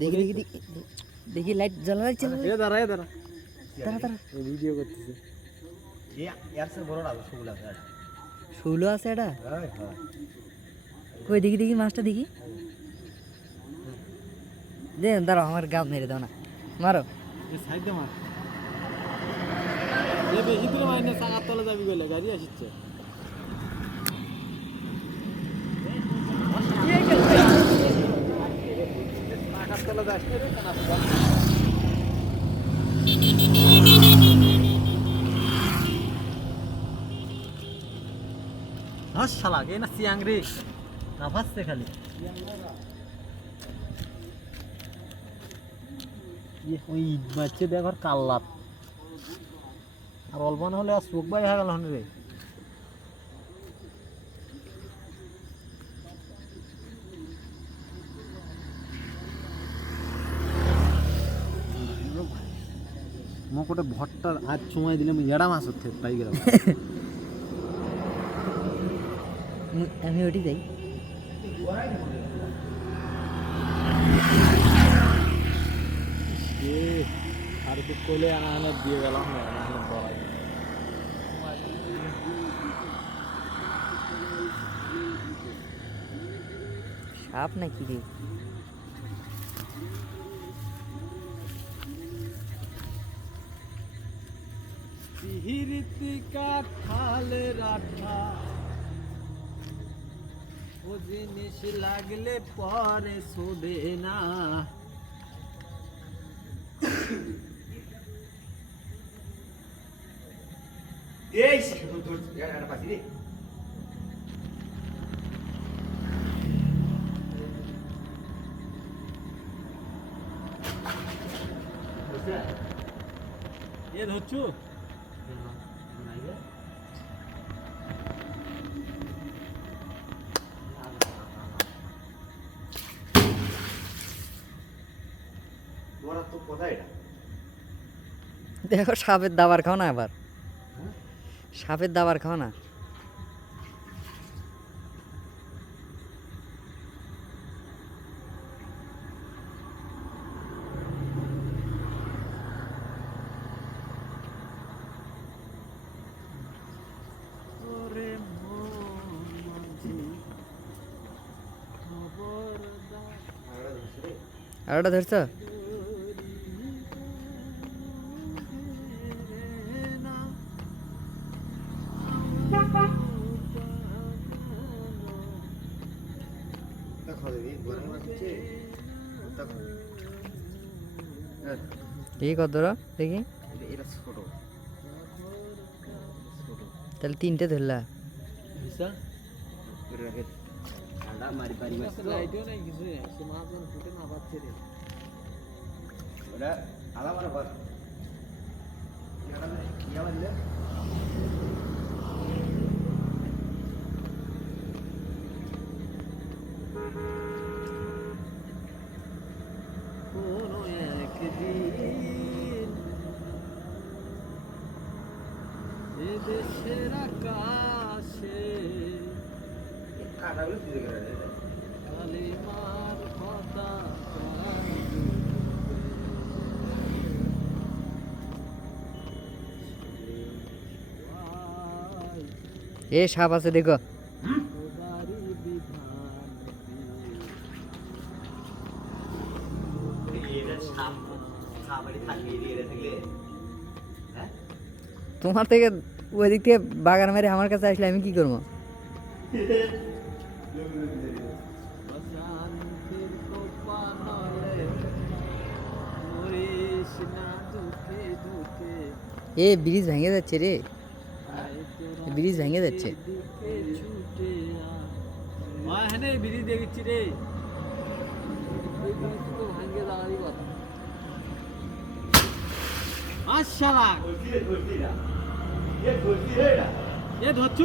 দেখি দেখি দেখি দেখি লাইট জ্বালা না? এ দাঁড়া এ দাঁড়া। তারা তারা ভিডিও করতেছে। এর সে বড় লাগবে শুগুলা এটা শৌলো আছে এটা? হ্যাঁ হ্যাঁ। কই দেখি দেখি মাছটা দেখি। দে দাঁড়াও আমার গাছ মেরে দাও না। মারো। এ সাইড দে মার। এ বেশি দূরে মাইনে চাকার তলে যাবি গেলে গাড়ি আসছে চাকার তলে যাস না রে কানা হাস শালা কে না সিয়াং রে না ফাসছে খালি। ইয়ে, ওই বাচ্চা দেখর কাল্লাত আর অল্প না হলে আর চোখ বাই গেল রে। মোক ওটা ভট্টার আজ সময় দিলে আমি এড়া মাছ হচ্ছে পাই গেলাম মু- আমি ওটি যাই। এ আর একটু কোলে আনানে দিয়ে গেলাম না সাপ নাকি রে? সিহিরিতি কাঠালে রাঠা ও জিনিস লাগলে পরে শোধে না। এই তোর রে। দেখো সাপের দাবার খাও না আবার। সাপের দাবার খাও না। ওরে মাঝি আর ওটা ধরছো? দেখি কত ধরো দেখি এটা ছোট ছোট তাহলে তিনটে ধরলা ভিসা করে রাখে ঠান্ডা মারি পারি মাছ তো। লাইটও নাই কিছু সে মাছ যেন ফুটে না পাচ্ছে রে ওটা আলাদা মানে বল ইয়া বললে কোনো একদিন এদেশের আকাশে কাটাগুলো সুযোগ করে রে কালিমার পতাকা এ সাপ আছে, দেখো। তোমার থেকে ওই দিক থেকে বাগান মেরে আমার কাছে আসলে আমি কি করব? অশান্তির কোপানলে মরিস না দুঃখে দুঃখে এ ব্রিজ ভেঙে যাচ্ছে রে। ব্রিজ ভেঙে যাচ্ছে। এদিকে ছুটে আয়। মা হ্যাঁ বিড়ি দেখেছি রে। ওই ব্রিজ তো ভাঙ্গে দাঁড়ালি কথা রে ধরছি? এ ধরছি?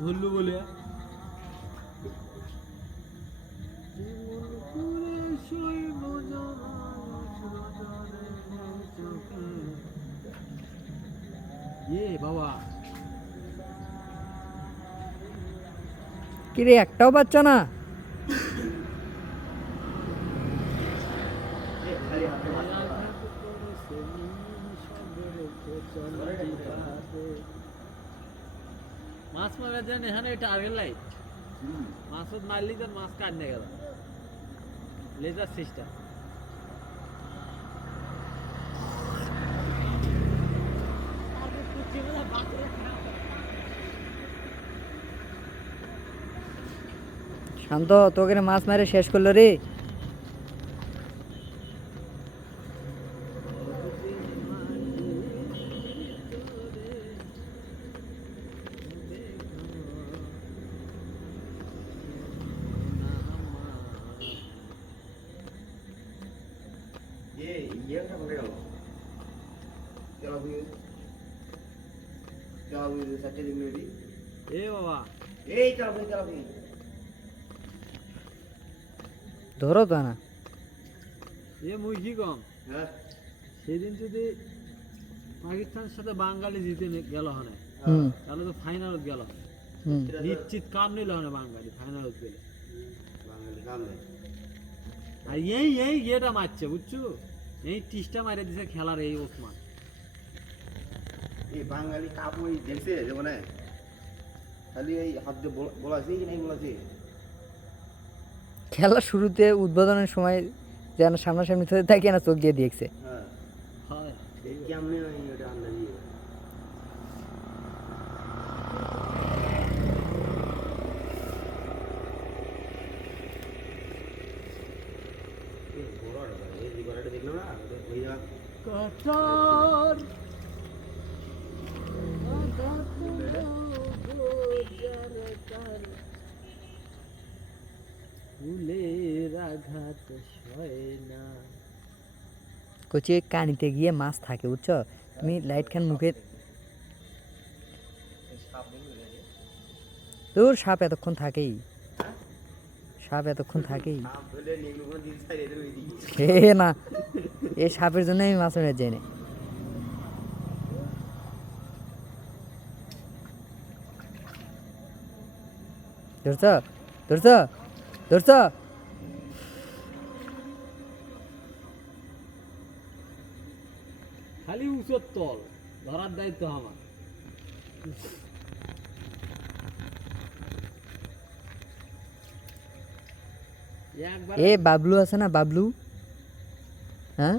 ধরলু বলে। এ বাবা। কিরে একটাও বাচ্চা না মাছ মারার এখানে টার্গেট লাইট মাছ মারলি তো মাছ কাটনে গেল। লেজার সিস্টেম শান্ত, তোকে মাছ মারে শেষ করল রে। ইয়েটা কোথায় গেল ধরো তা না। মুই কি কম? সেদিন যদি পাকিস্তানের সাথে বাঙালি জিতে গেল হনে তাহলে তো ফাইনাল গেল নিশ্চিত কাম নিল হনে বাঙালি ফাইনাল গেলে। আর এই এই ইয়েটা মারছে বুঝছ? এই টিস্টা মাইরে দিছে খেলার এই ওসমান। এই বাঙালি কাপড় দেখছে মানে খালি এই হাত দিয়ে বলাছি কি নাই বলাছি খেলার শুরুতে উদ্বোধনের সময় যেন সামনাসামনি থাকে না চোখ দিয়ে দেখছে। হ্যাঁ। কেমনে ওটা আন্দাজ কাটার কচি কানিতে গিয়ে মাছ থাকে বুঝছ? তুমি লাইট খান মুখে তোর সাপ এতক্ষণ থাকেই। সাপ এতক্ষণ থাকেই। না। এই সাপের জন্য আমি মাছ মেরে যাই না ধরছ? ধরছ? ধরছ? খালি উঁচুর তল ধরার দায়িত্ব আমার। এ বাবলু আছে না বাবলু? হ্যাঁ?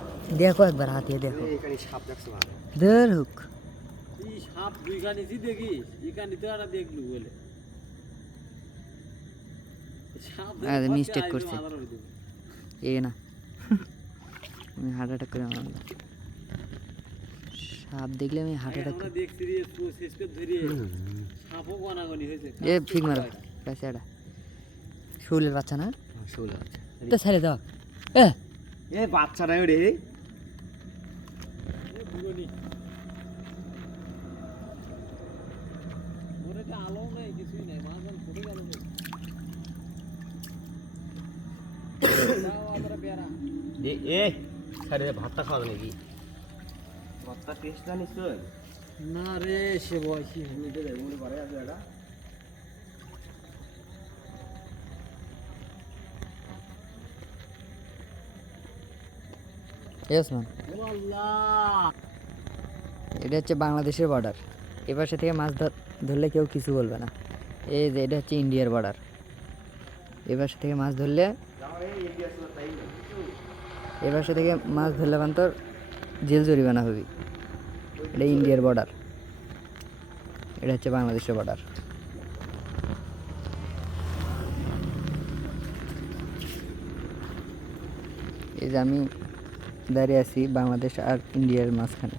দেখো একবার হাতে দেখো। দের হুক। সাপ মিস্টেক করছে। এ না। আমি হার্ট অ্যাটাক করে সাপ দেখলে আমি হার্ট অ্যাটাক এ ঠিক মারো। কাছে এটা। শুলের বাচ্চা না? শুলের বাচ্চা। এটা ছেড়ে দাও। এ। এ বাচ্চাটাই রে এ এ ভাতটা খাওয়া নাকি ভাতটা টেস্ট না নিশ্চয় না রে সে বয়সী মনে করে আছে এটা এ হচ্ছে বাংলাদেশের বর্ডার এপাশে থেকে মাছ ধর- ধরলে কেউ কিছু বলবে না। এই যে এটা হচ্ছে ইন্ডিয়ার বর্ডার এপাশে থেকে মাছ ধরলে এ পাশে থেকে মাছ ধরলে মানে তোর জেল জরিমানা হবি। এটা ইন্ডিয়ার বর্ডার এটা হচ্ছে বাংলাদেশের বর্ডার এই যে আমি দাঁড়িয়ে আছি বাংলাদেশ আর ইন্ডিয়ার মাঝখানে।